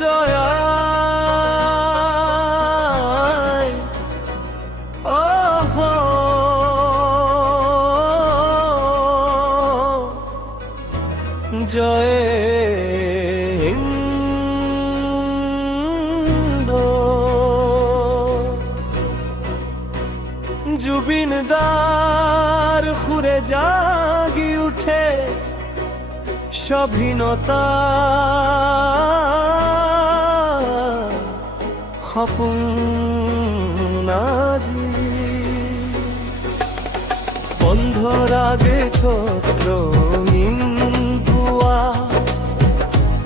জয়া জয় হিন্দ। জুবিনদার খুরে জাগি উঠে স্বাধীনতা সপোন আজি বন্ধৰ আগে ছত্ৰ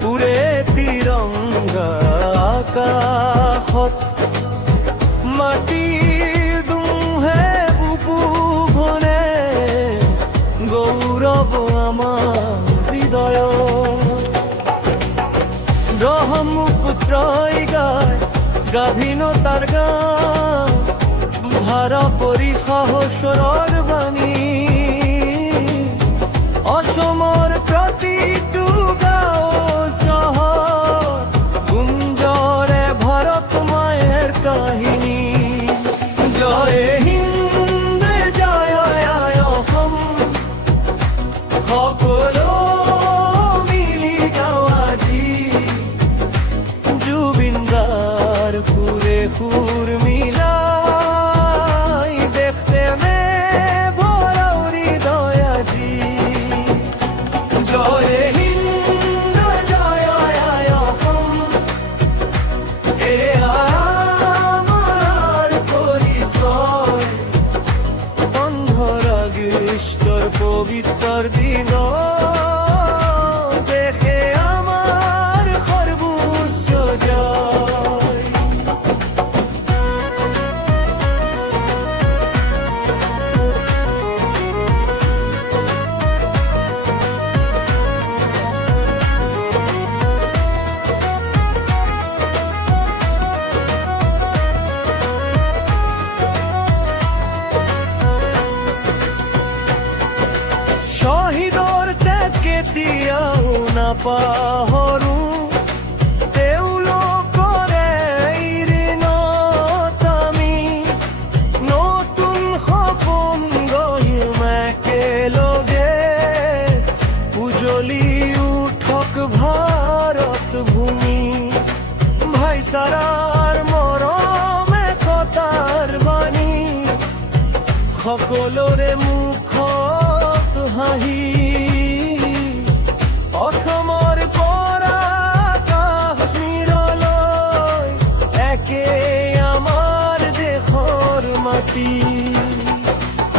উৰে তিৰংগা আকাশত মাটি দুহে বুকু ভনে গৌৰৱ আমাৰ হৃদয়। ব্ৰহ্মপুত্ৰই গায় স্বাধীনতাৰ গান ধাৰা পৰি সাহসৰ বাণী। অসমৰ প্ৰতিটো গাঁও চহৰ গুঞ্জৰে ভাৰত মায়েৰ কাহিনী। জয় হিন্দ জয় অসম সকলো মিলি গাওঁ আজি। জুবিনদাৰ সুৰে সুৰ মিলাই দেখতে মে ভৰাও হৃদয় আজি। জয় হিন্দ জয় অসম এয়া আমাৰ পৰিচয়। পোন্ধৰ আগষ্টৰ পবিত্ৰ দিন দেখে আমাৰ সৰ্বোচ্চ জয়। শহীদৰ ত্যাগ কেতিয়াও নাপাহৰো তেওঁলোকৰে ঋণত আমি নতুন সপোন গঢ়িম একেলগে। উজলি উঠক ভাৰত ভূমি ভাইচাৰাৰ মৰম একতাৰ বাণী। সকলোৰে মুখত হাঁহি অসমৰ পৰা কাশ্মীৰলৈ একে আমাৰ দেশৰ মাটি।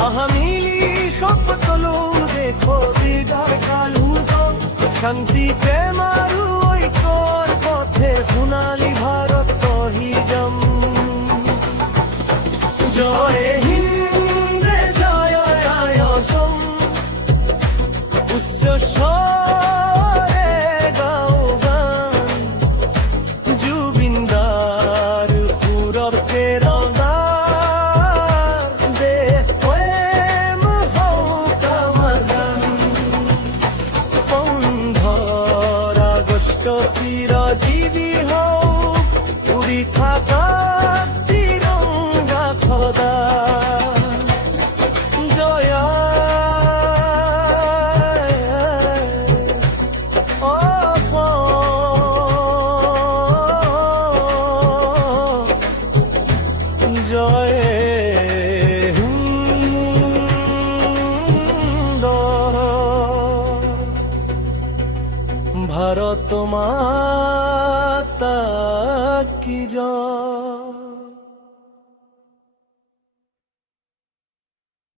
আহা মিলি শপত লওঁ দেশৰ বিদাৰ কালুজন শান্তি প্ৰেম আৰু ঐক্যৰ পথে সোণালী ভাৰত গঢ়ি যাম। জয় হিন্দ জয় অসম উচ্চ স্বৰে গাওঁ গান। জুবিনদাৰ সুৰৰ প্ৰেৰণাৰ দেশ প্ৰেম হওক আমাৰ গান। পোন্ধৰ আগষ্ট চিৰজীৱী হওক উৰি থকা তিৰংগা সদা। জয়া জয় হিন্দ ভারত মাতা কি জয়।